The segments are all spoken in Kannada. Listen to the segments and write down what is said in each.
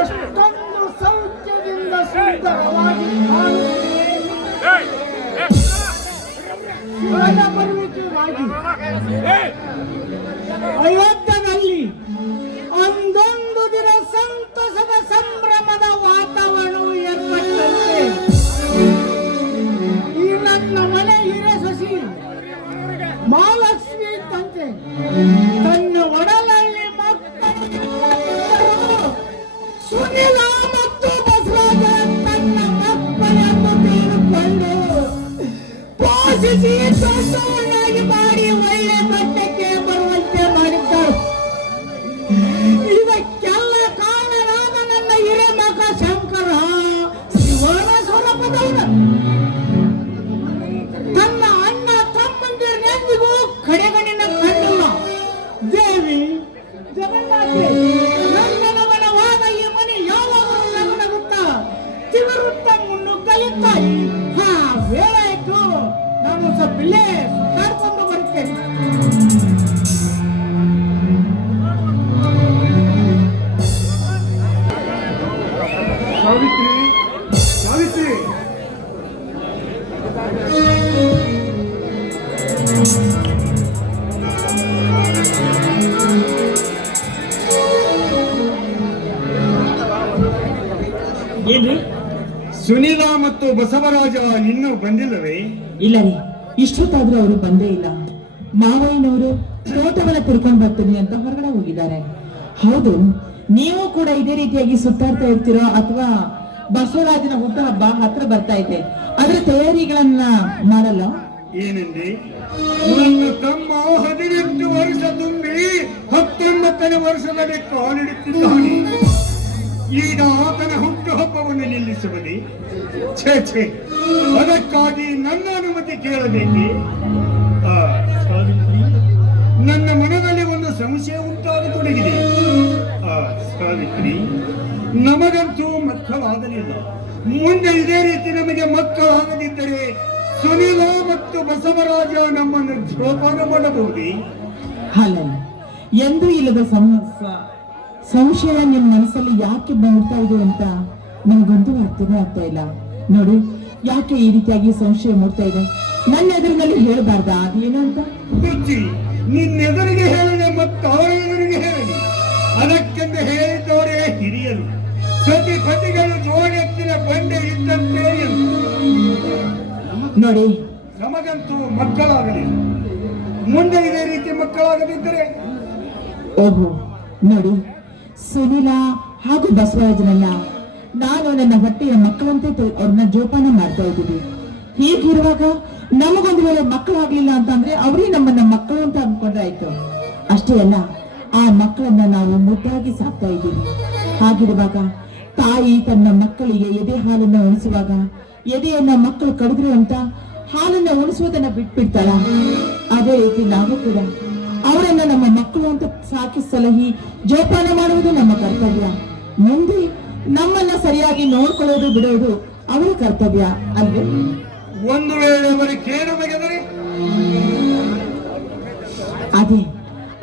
ಎಷ್ಟೊಂದು ಸೌಖ್ಯದಿಂದ ಸುಂದರವಾಗಿ ಬರುವಿಕೆಗಾಗಿ ಅಯೋಧ್ಯದಲ್ಲಿ ಒಂದೊಂದು ದಿನ ಸಂತೋಷದ ಸಂಭ್ರಮದ ವಾತಾವರಣವು ಏರ್ಪಟ್ಟಂತೆ ಈ ನನ್ನ ಮನೆ ಹಿರಿಯ ಸೊಸಿ ಮಹಾಲಕ್ಷ್ಮಿ ತಂತೆ ತನ್ನ ಒಡಲಲ್ಲಿ ಮಕ್ಕಳು ಸುನಿಲ ಮತ್ತು ಬಸವರಾಜ ತನ್ನ ಮಕ್ಕಳನ್ನು ತೆಗೆದುಕೊಂಡು ಪೋಷಿಸಿ ದೊಡ್ಡವನ್ನಾಗಿ ಮಾಡಿ ಒಳ್ಳೆ ಮಟ್ಟಕ್ಕೆ ಬರುವಂತೆ ಮಾಡಿದ್ದರು. ಇದಕ್ಕೆಲ್ಲ ಕಾರಣನಾದ ನನ್ನ ಹಿರಿಯ ಮಗ ಶಂಕರ ಶಿವನ ಸ್ವರೂಪದವನು. ತನ್ನ ಅಣ್ಣ ತಮ್ಮಂದಿರನೆಂದಿಗೂ ಕಡೆಗಣಿನ ಕಂಡಿಲ್ಲ. ದೇವಿ ಜಗನ್ನಾಥೆ ನನ್ನ ನಮನವಾದ ಈ ಮನೆ ಯಾವಾಗಲೂ ನಗುತ್ತಾ ತಿರುತ್ತ ಮುನ್ನುಗ್ಗಲಿತ್ತ ವೇಳೆ ಆಯ್ತು. ನಾನು ಸ್ವಲ್ಪ ಇಲ್ಲೇ ಸುತ್ತಾಡ್ಕೊಂಡು ಬರುತ್ತೇನೆ. ಸಾವಿತ್ರಿ, ಸಾವಿತ್ರಿ, ಏನ್ರಿ? ಸುನಿಲ ಮತ್ತು ಬಸವರಾಜ ಇನ್ನೂ ಬಂದಿಲ್ಲವೇ? ಇಲ್ಲ ರೀ, ಇಷ್ಟೊತ್ತಾದ್ರೂ ಅವರು ಬಂದೇ ಇಲ್ಲ. ಮಾವಯ್ಯನವರು ತೋಟವನ್ನ ತಿರ್ಕೊಂಡು ಬರ್ತೀನಿ ಅಂತ ಹೊರಗಡೆ ಹೋಗಿದ್ದಾರೆ. ಹೌದು, ನೀವು ಕೂಡ ಇದೇ ರೀತಿಯಾಗಿ ಸುತ್ತಾಡ್ತಾ ಇರ್ತೀರೋ ಅಥವಾ ಬಸವರಾಜನ ಹುಟ್ಟ ಹಬ್ಬ ಹತ್ರ ಬರ್ತಾ ಇದೆ, ಅದರ ತಯಾರಿಗಳನ್ನ ಮಾಡಲ್ಲ? ಏನೆಂದ್ರೆ ನನ್ನ ತಮ್ಮ 18 ವರ್ಷ ತುಂಬಿ 19ನೇ ವರ್ಷದಲ್ಲಿ ಕಾಲಿಡುತ್ತಿದ್ದಾನೆ. ಈಗ ಆತನ ಹುಟ್ಟು ಹಬ್ಬವನ್ನು ನಿಲ್ಲಿಸುವುದೇ? ಛೇ ಛೇ, ಅದಕ್ಕಾಗಿ ನನ್ನ ಅನುಮತಿ ಕೇಳಬೇಕೆ? ಸಾವಿತ್ರಿ, ನನ್ನ ಮನದಲ್ಲಿ ಒಂದು ಸಂಶಯ ಉಂಟಾಗತೊಡಗಿದೆ. ಸಾವಿತ್ರಿ, ನಮಗಂತೂ ಮಕ್ಕಳಾಗಲಿಲ್ಲ. ಮುಂದೆ ಇದೇ ರೀತಿ ನಮಗೆ ಮಕ್ಕಳಾಗದಿದ್ದರೆ ಸುನಿಲ ಮತ್ತು ಬಸವರಾಜ ನಮ್ಮನ್ನು ಜೋಪಾನ ಮಾಡಬಹುದೇ? ಅಲ್ಲ, ಎಂದೂ ಇಲ್ಲದ ಸಂಶಯ ನಿಮ್ಮ ಮನಸ್ಸಲ್ಲಿ ಯಾಕೆ ಮೂಡ್ತಾ ಇದೆ ಅಂತ ನನಗಂತೂ ಅರ್ಥನೇ ಆಗ್ತಾ ಇಲ್ಲ. ನೋಡಿ, ಯಾಕೆ ಈ ರೀತಿಯಾಗಿ ಸಂಶಯ ಮೂಡ್ತಾ ಇದೆ? ನನ್ನ ಎದುರಿನಲ್ಲಿ ಹೇಳಬಾರ್ದ ಅದೇನು ಅಂತ? ಬುದ್ಧಿ, ನಿನ್ನೆದುರಿಗೆ ಹೇಳದೆ ಮತ್ತು ಅವರ ಎದುರಿಗೆ ಹೇಳಲಿ. ಅದಕ್ಕೆಂದು ಹೇಳಿದವರೇ ಹಿರಿಯರು. ಸತಿ ಪತಿಗಳು ಜೋಡೆತ್ತಿನ ಬಂಡೆ ಇದ್ದಂತೆ ನೋಡಿ, ನಮಗಂತೂ ಮಕ್ಕಳಾಗಲಿಲ್ಲ. ಮುಂದೆ ಇದೇ ರೀತಿ ಮಕ್ಕಳಾಗದಿದ್ದರೆ? ಓಹೋ, ನೋಡಿ, ಸುನಿಲ ಹಾಗೂ ಬಸವರಾಜನನ್ನ ನಾನು ನನ್ನ ಹೊಟ್ಟೆಯ ಮಕ್ಕಳಂತೆ ಅವ್ರನ್ನ ಜೋಪಾನ ಮಾಡ್ತಾ ಇದ್ದೀವಿ. ಹೀಗಿರುವಾಗ ನಮಗೊಂದು ವೇಳೆ ಮಕ್ಕಳಾಗ್ಲಿಲ್ಲ ಅಂತಂದ್ರೆ ಅವರೇ ನಮ್ಮನ್ನ ಮಕ್ಕಳು ಅಂತ ಅನ್ಕೊಂಡ್ರಾಯ್ತು. ಅಷ್ಟೇ ಅಲ್ಲ, ಆ ಮಕ್ಕಳನ್ನ ನಾವು ಮುದ್ದಾಗಿ ಸಾಕ್ತಾ ಇದ್ದೀವಿ. ಹಾಗಿರುವಾಗ ತಾಯಿ ತನ್ನ ಮಕ್ಕಳಿಗೆ ಎದೆ ಹಾಲನ್ನ ಉಣಿಸುವಾಗ ಎದೆಯನ್ನ ಮಕ್ಕಳು ಕಡಿದ್ರು ಅಂತ ಹಾಲನ್ನ ಉಣಿಸುವುದನ್ನ ಬಿಟ್ಬಿಡ್ತಾಳ? ಅದೇ ರೀತಿ ನಾವು ಕೂಡ ಅವರನ್ನ ನಮ್ಮ ಮಕ್ಕಳು ಅಂತ ಸಾಕಿ ಸಲಹಿ ಜೋಪಾನ ಮಾಡುವುದು ನಮ್ಮ ಕರ್ತವ್ಯ. ಮುಂದೆ ನಮ್ಮನ್ನ ಸರಿಯಾಗಿ ನೋಡ್ಕೊಳ್ಳೋದು ಬಿಡೋದು ಅವರ ಕರ್ತವ್ಯ ಅಲ್ವೇ? ಒಂದು ವೇಳೆ ಅವರ ಕೇಡು ಬಗೆದರೆ? ಅದೇ,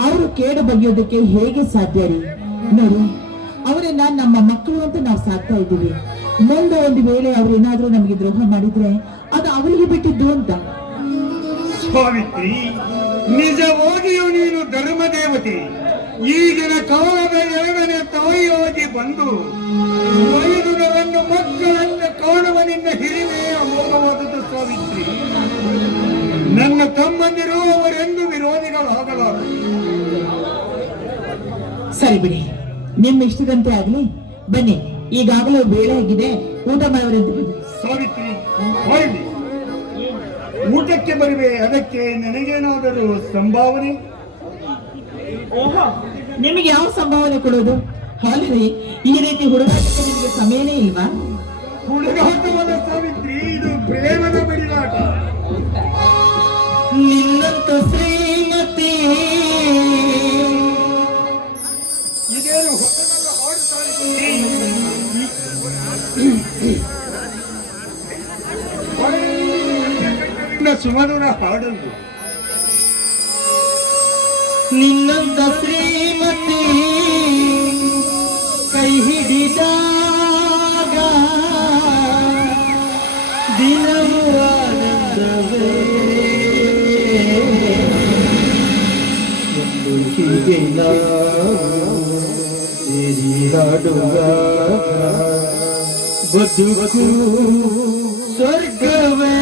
ಅವರು ಕೇಡು ಬಗೆಯೋದಕ್ಕೆ ಹೇಗೆ ಸಾಧ್ಯ ರೀ? ನೋಡಿ, ಅವರನ್ನ ನಮ್ಮ ಮಕ್ಕಳು ಅಂತ ನಾವು ಸಾಕ್ತಾ ಇದ್ದೀವಿ. ಮುಂದೆ ಒಂದು ವೇಳೆ ಅವ್ರೇನಾದ್ರೂ ನಮಗೆ ದ್ರೋಹ ಮಾಡಿದ್ರೆ ಅದು ಅವರಿಗೆ ಬಿಟ್ಟಿದ್ದು ಅಂತ. ಸಾವಿತ್ರಿ, ನಿಜವಾಗಿಯೂ ನೀನು ಧರ್ಮ ದೇವತೆ. ಈಗಿನ ಕಾಲದ 2ನೇ ತಾಯಿಯಾಗಿ ಬಂದು ವೈದುನರನ್ನು ಮಕ್ಕಳನ್ನು ಕಾಣುವ ನಿನ್ನ ಹಿರಿಮೆ ಅಮೋಘವಾದದ್ದು. ಸಾವಿತ್ರಿ, ನನ್ನ ತಮ್ಮಂದಿರು ಅವರೆಂದು ವಿರೋಧಿಗಳಾಗಲಾರರು. ಸರಿ ಬಿಡಿ, ನಿಮ್ಮ ಇಷ್ಟದಂತೆ ಆಗ್ಲಿ. ಬನ್ನಿ, ಈಗಾಗಲೇ ವೇಳೆ ಆಗಿದೆ, ಊಟ ಮಾಡೋರೆಂದು ಬನ್ನಿ. ಸಾವಿತ್ರಿ, ಹೊರಡಿ. ಊಟಕ್ಕೆ ಬರುವೆ, ಅದಕ್ಕೆ ನನಗೇನಾದರೂ ಸಂಭಾವನೆ? ಓಹೋ, ನಿಮಗೆ ಯಾವ ಸಂಭಾವನೆ ಕೊಡೋದು? ಅಲ್ರಿ, ಈ ರೀತಿ ಹುಡುಗಾಟಕ್ಕೆ ನಿಮಗೆ ಸಮಯನೇ ಇಲ್ವಾ? ಹುಡುಗಾಟವಲ್ಲ ಸಾವಿತ್ರಿ, ಇದು ಪ್ರೇಮದ ಬಡಿದಾಟ. ನಿನ್ನಂತ ಶ್ರೀಮತಿ ಇದೇನು ಹೊಸದಲ್ಲ ಹಾಡುತ್ತಾರೆ? ಸುಮಧುರ ಹಾಡಲು ನಿನ್ನಂತ ಶ್ರೀಮತಿ ಹೀಗೆ ಸೇರಿಯಾಡುವ ಬದುಕು ಸ್ವರ್ಗವೇ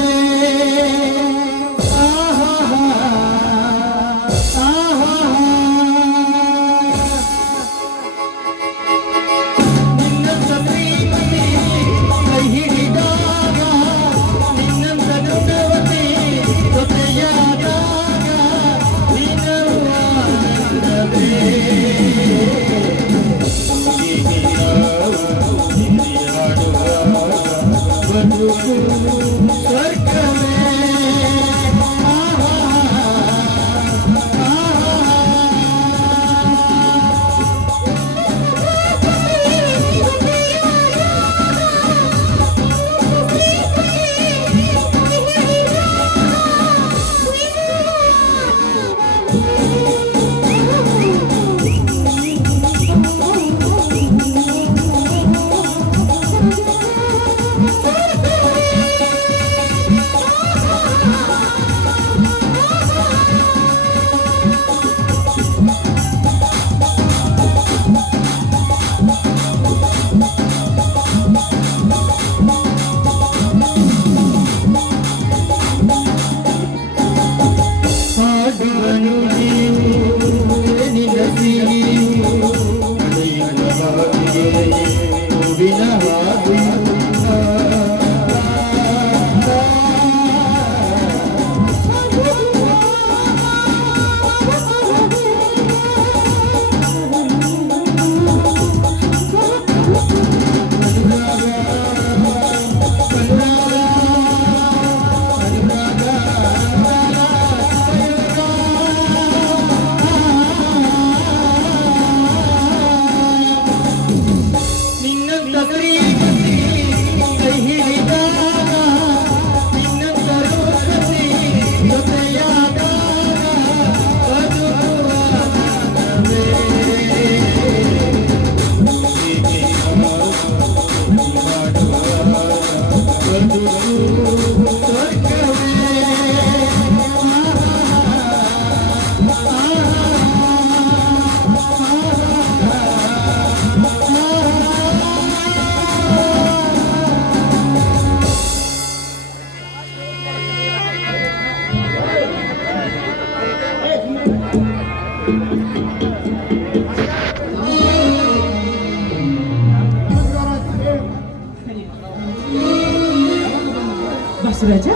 ಬಸವರಾಜ,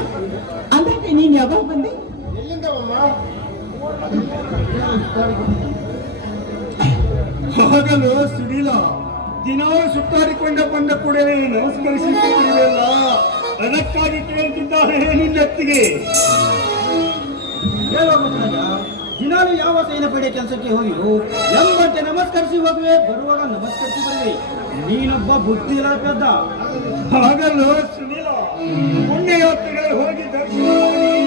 ಅಂದಾಗೆ ನೀನ್ ಯಾವಾಗ ಬಂದೆ? ಹಾಗಲು ಸುಡೀಲ ದಿನಾಲು ಸುತ್ತಾಡಿಕೊಂಡ ಬಂದ ಕೂಡಲೇ ನಮಸ್ಕರಿಸುತ್ತಿರಲಿಲ್ಲ. ಅದಕ್ಕಾಗಿ ಕೇಳ್ತಿದ್ದಾರೆ ನಿನ್ನತ್ತಿಗೆ. ದಿನಾಲು ಯಾವ ಸೇನಾಪಡೆ ಕೆಲಸಕ್ಕೆ ಹೋಗಿಯೋ ಎಂಬಂತೆ ನಮಸ್ಕರಿಸಿ ಹೋಗುವೆ, ಬರುವಾಗ ನಮಸ್ಕರಿಸಿ ಬರುವೆ. ನೀನೊಬ್ಬ ಬುದ್ಧಿ ಇಲ್ಲ ಪೆದ್ದ. ಹಾಗಲು ಸುನೀಲ ಪುಣ್ಯಯಾತ್ರೆಗಳು ಹೋಗಿ ದರ್ಶನ ಮಾಡಿ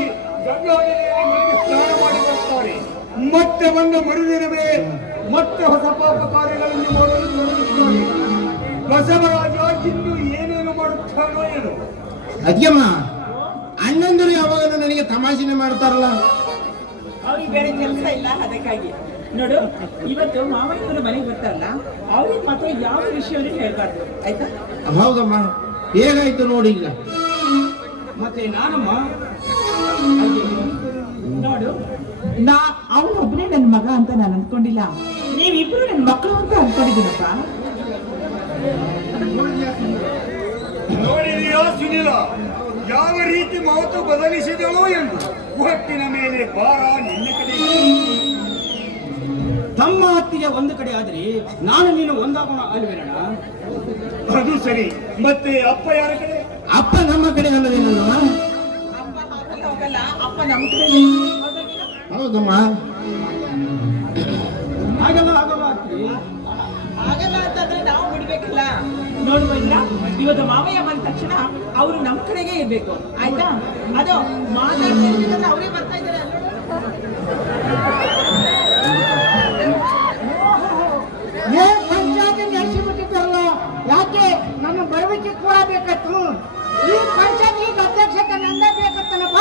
ಗಂಗಾನದಿಯಲ್ಲಿ ಸ್ನಾನ ಮಾಡಿ ಬರ್ತಾರೆ. ಮತ್ತೆ ಬಂದ ಮರುದಿನವೇ ಮತ್ತೆ ಹೊಸ ಪಾಪ ಕಾರ್ಯಗಳನ್ನು ಮಾಡಲು ತೊಡಗುತ್ತಾರೆ. ಬಸವರಾಜ ಇನ್ನು ಏನೇನು ಮಾಡುತ್ತಾನೋ ಏನು. ಅದ್ಯಮ್ಮ, ಅಣ್ಣಂದರು ಯಾವಾಗಲೂ ನನಗೆ ತಮಾಷೆನೆ ಮಾಡ್ತಾರಲ್ಲ. ಅವ್ರಿಗೆ ಬೇರೆ ಕೆಲಸ ಇಲ್ಲ, ಅದಕ್ಕಾಗಿ ನೋಡು, ಇವತ್ತು ಮಾವಯ್ಯನವರ ಮನೆಗೆ ಬರ್ತಾರಲ್ಲ, ಅವ್ರಿಗೆ ಮಾತ್ರ ಯಾವ ವಿಷಯವನ್ನು ಹೇಳ್ಬಾರ್ದು, ಆಯ್ತಾ? ಹೌದಮ್ಮ, ಹೇಗಾಯ್ತು ನೋಡಿ ಈಗ. ಮತ್ತೆ ನಾನಮ್ಮ, ನೋಡು, ಅವನೊಬ್ಬನೇ ನನ್ನ ಮಗ ಅಂತ ನಾನು ಅನ್ಕೊಂಡಿಲ್ಲ. ನೀವಿಬ್ರು ನನ್ನ ಮಕ್ಕಳು ಅಂತ ಅನ್ಕೊಂಡಿದ್ದೀನಪ್ಪ. ನೋಡಿದೆಯಾ ಸುನೀಲ, ಯಾವ ರೀತಿ ಮಾತು ಬದಲಿಸಿದೆಯೋ ಎಂದು. ಹೊಟ್ಟಿನ ಮೇಲೆ ಭಾರ ನಿನ್ನ ಕಡೆ. ತಮ್ಮ ಅತ್ತಿಗೆ ಒಂದು ಕಡೆ ಆದ್ರೆ ನಾನು ನೀನು ಒಂದಾಗೋಣ ಅಲ್ವೇನಣ್ಣ? ಅದು ಸರಿ. ಮತ್ತೆ ಅಪ್ಪ ಯಾರ ಕಡೆ? ಅಪ್ಪ ನಮ್ಮ ಕಡೆ ಅಲ್ಲವೇನಮ್ಮ? ಅಪ್ಪ ಹಾಗಲ್ಲ ಹೋಗಲ್ಲ, ಅಪ್ಪ ನಮ್ಮ ಕಡೆ. ಹೌದಮ್ಮ, ಆಗಲ್ಲ ಆಗಲ್ಲ ಅತ್ತಿ. ಆಗಲ್ಲ ಅಂತಂದ್ರೆ ನಾವು ಬಿಡ್ಬೇಕಲ್ಲ. ನೋಡು ಮೈದ್ರ, ಇವತ್ತು ಮಾವಯ್ಯ ಬಂದ ತಕ್ಷಣ ಅವರು ನಮ್ಮ ಕಡೆಗೆ ಇರ್ಬೇಕು, ಆಯ್ತಾ? ಅದು ಮಾತಾಡ್ತಿರ್ಬೇಕಾದ್ರೆ ಅವರೇ ಬರ್ತಾ ಇದ್ದಾರೆ. ಪಂಚಾಯತಿ ನಡೆಸಿಬಿಟ್ಟಿದ್ದಾರಲ್ಲ, ಯಾಕೆ ನನ್ನ ಬರುವಿಕೆ ಕೂಡ ಬೇಕತ್ತು? ಈ ಪಂಚಾಯತಿ ಅಧ್ಯಕ್ಷತೆ ನಂದೇ ಬೇಕತ್ತನಪ್ಪ.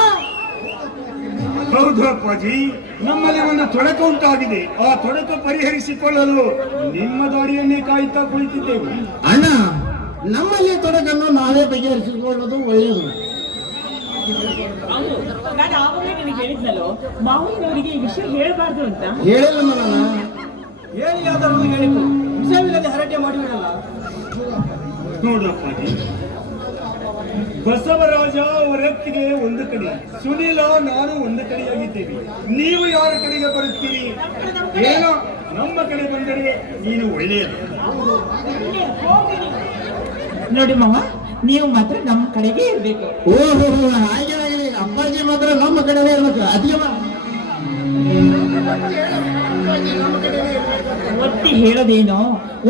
ಹೌದಪ್ಪ, ಅಪ್ಪಾಜಿ, ನಮ್ಮಲ್ಲಿ ಒಂದು ತೊಡಕು ಉಂಟಾಗಿದೆ. ಆ ತೊಡಕು ಪರಿಹರಿಸಿಕೊಳ್ಳಲು ನಿಮ್ಮ ದಾರಿಯನ್ನೇ ಕಾಯುತ್ತಾ ಕುಳಿತಿದ್ದೇವೆ. ಅಣ್ಣ, ನಮ್ಮಲ್ಲಿ ತೊಡಕನ್ನು ನಾವೇ ಬಗೆಹರಿಸಿಕೊಳ್ಳೋದು ಒಳ್ಳೆಯದು. ಹೌದು, ನಾನು ಆವಾಗಲೇ ನಿನಗೆ ಹೇಳಿದ್ನಲ್ಲೋ ಮಾವನವರಿಗೆ ಈ ವಿಷಯ ಹೇಳಬಾರ್ದು ಅಂತ. ಹೇಳಿಲ್ಲ ನಾನು, ಹೇಳಿ ಯಾವ್ದಾರು ಹೇಳಿದ್ದು ವಿಷಯವಿಲ್ಲದೆ ಹರಟೆ ಮಾಡಿಬಿಡಲ್ಲ. ನೋಡು ಅಪ್ಪಾಜಿ, ಬಸವರಾಜ ಅವರತ್ತಿಗೆ ಒಂದು ಕಡೆ, ಸುನೀಲ ನಾನು ಒಂದು ಕಡೆಯಾಗಿದ್ದೇವೆ. ನೀವು ಯಾರ ಕಡೆಗೆ ಬರುತ್ತೀರಿ? ಏನೋ ನಮ್ಮ ಕಡೆ ಬಂದರೆ ನೀನು ಒಳ್ಳೆಯದು. ನೋಡಿ ಮಾವ, ನೀವು ಮಾತ್ರ ನಮ್ಮ ಕಡೆಗೆ ಇರ್ಬೇಕು. ಓಹೋ, ಹಾಗೆ ಆಗಲಿ. ಅಪ್ಪಾಜಿ ಮಾತ್ರ ನಮ್ಮ ಕಡೆನೇ ಇರ್ಬೇಕು. ಅದೇವ ಒತ್ತಿ ಹೇಳೋದೇನೋ,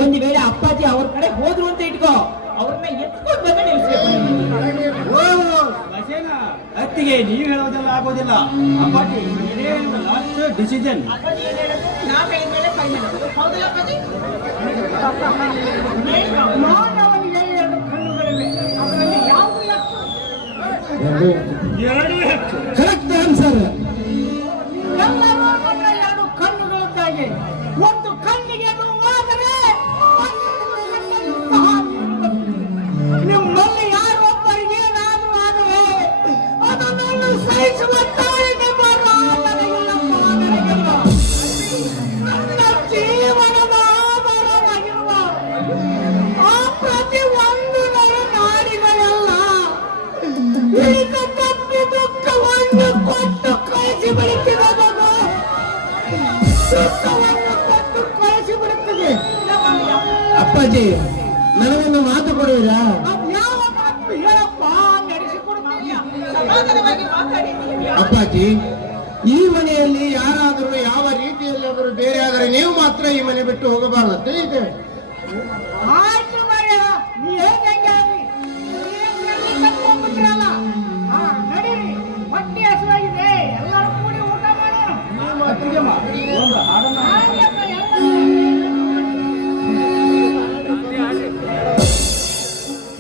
ಒಂದು ವೇಳೆ ಅಪ್ಪಾಜಿ ಅವ್ರ ಕಡೆ ಹೋದ್ರು ಅಂತ ಇಟ್ಕೋ, ಅವ್ರನ್ನ ಎತ್ಕೊಂಡು ಬಂದು ನಿಲ್ಸ್ಬೇಕು. ಅತ್ತಿಗೆ ನೀವು ಹೇಳೋದೆಲ್ಲ ಆಗೋದಿಲ್ಲ. ಅಪ್ಪಾಜಿ ಇದೇ ಲಾಸ್ಟ್ ಡಿಸಿಷನ್. ಅಪ್ಪಾಜಿ ಏನ್ ಹೇಳೋದು? ನಾವ್ ಹೇಳಿದ್ಮೇಲೆ ಫೈನಲ್. ಹೌದಲ್ಲ ಅಪ್ಪಾಜಿ? ಹೇಳು ಮಾವ. ಮಾನವನಿಗೆ ಎರಡು ಕಣ್ಣುಗಳಿವೆ, ಅದರಲ್ಲಿ ಯಾವುದು ಎರಡು ಹೆಚ್ಚು. Correct answer. ಎಲ್ಲರೂ ನನ್ನ ಎರಡು ಕಣ್ಣುಗಳಿದ್ದಾಗೆ. ಒಂದು ಕಣ್ಣಿಗೆ ನೋವಾದರೆ ಮತ್ತೊಂದು ಸಹ ನಿಮ್ಮಲ್ಲಿ ಯಾರೊಬ್ಬರಿಗೆ ಏನಾದರೂ ಆದರೆ ಅದನ್ನು ಸಹಿಸುವ ತಾಯಿ ನಿಮ್ಮ ನನಗಿಲ್ಲಪ್ಪ, ನನಗಿಲ್ಲ. ನನ್ನ ಜೀವನದ ಆಧಾರವಾಗಿರುವ ಆ ಪ್ರತಿ ಒಂದು ನಾಡಿಗಳೆಲ್ಲ ಈಗ ತಪ್ಪಿ ದುಃಖವನ್ನು ಕೊಟ್ಟು ಕಳಿಸಿ ಬಿಡುತ್ತಿರೋದು, ದುಃಖವನ್ನು ಕೊಟ್ಟು ಕಳಿಸಿ ಬಿಡುತ್ತದೆ. ಅಪ್ಪಾಜಿ, ನನಗೊಂದು ಮಾತು ಕೊಡುವಿರಾ? ಅದ್ಯಾವ ಮಾತು ಹೇಳಪ್ಪ, ನಡೆಸಿಕೊಡುತ್ತೀಯ. ಸಮಾಧಾನವಾಗಿ ಮಾತಾಡಿ. ಅಪ್ಪಾಜಿ, ಈ ಮನೆಯಲ್ಲಿ ಯಾರಾದರೂ ಯಾವ ರೀತಿಯಲ್ಲಾದರೂ ಬೇರೆ ಆದರೆ ನೀವು ಮಾತ್ರ ಈ ಮನೆ ಬಿಟ್ಟು ಹೋಗಬಾರದು ಅಂತ ಇದೆ. ಆಯ್ತು ಮರ್ಯ, ನೀ ಹೇಗೆ ಆಗ್ಲಿ ಕಟ್ಕೊಂಡ್ಬಿಟ್ರಲ್ಲ. ನಡೀರಿ, ಹೊಟ್ಟೆ ಹಸುವಾಗಿದೆ, ಎಲ್ಲರೂ ಕೂಡಿ ಊಟ ಮಾಡೋಣ. ಒಂದು ಹಾಡನ್ನ ಆಯ್ತಪ್ಪ, ಎಲ್ಲರೂ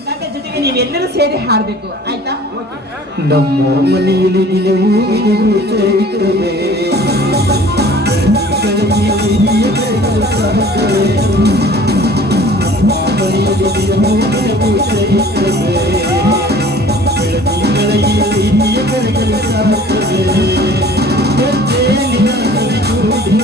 ನನ್ನ ಜೊತೆಗೆ ನೀವೆಲ್ಲರೂ ಸೇರಿ ಹಾಡ್ಬೇಕು, ಆಯ್ತಾ? ನಮ್ಮ ಮನೆಯಲ್ಲಿ ನಿಲವು ನಿಲವು ಚೈತ್ರವೇ ಬೆಳಗಿನಲ್ಲಿ ನಿಲವು ಸಹಜವೇ. ನಮ್ಮ ಮನೆಯಲ್ಲಿ ನಿಲವು ನಿಲವು ಚೈತ್ರವೇ ಬೆಳಗಿನಲ್ಲಿ ನಿಲವು ಸಹಜವೇ. ಹೆಜ್ಜೆಯಲ್ಲಿ ಕೂಡಿದು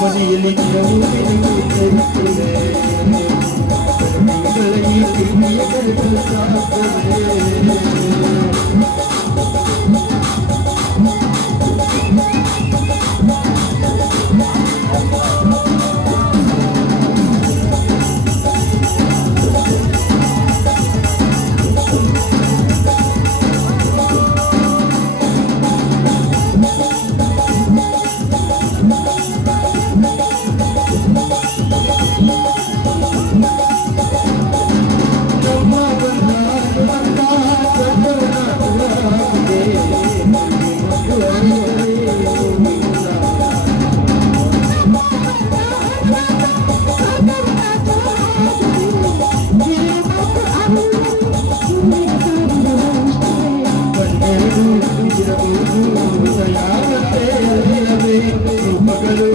ಮನೆಯಲ್ಲಿ ನಿಲವು ನಿಲವು ಚೈತ್ರವೇ ಬೆಳಗಿನಲ್ಲಿ ನಿಲವು ಸಹಜವೇ. ಮಗಳು